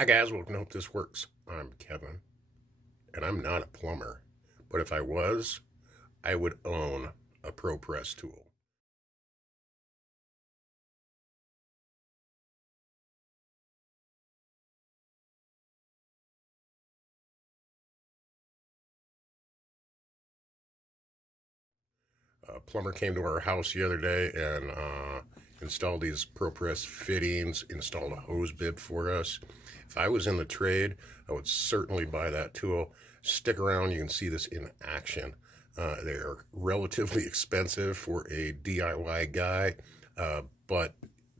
Hi guys, welcome to Hope This Works. I'm Kevin, and I'm not a plumber, but if I was, I would own a Pro Press tool. A plumber came to our house the other day and installed these Pro Press fittings, installed a hose bib for us. If I was in the trade, I would certainly buy that tool. Stick around, you can see this in action. They are relatively expensive for a DIY guy, but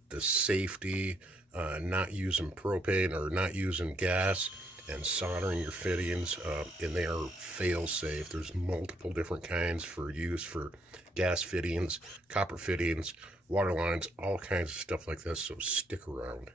the safety, not using propane or not using gas, and soldering your fittings, and they are fail safe. There's multiple different kinds for use for gas fittings, copper fittings, water lines, all kinds of stuff like this, so stick around.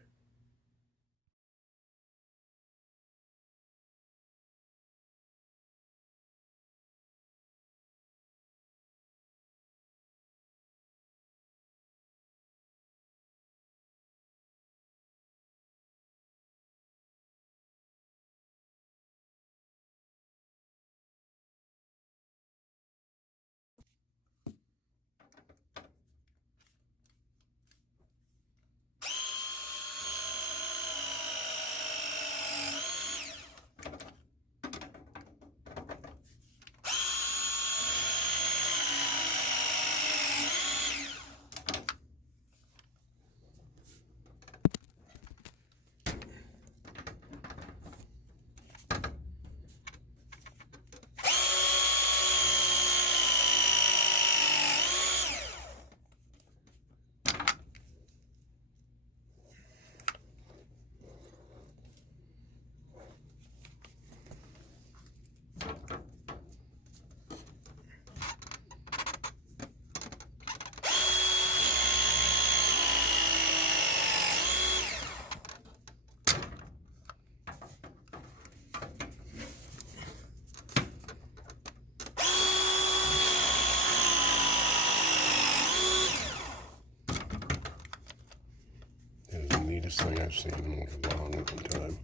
It is the neatest thing I've seen in a long time.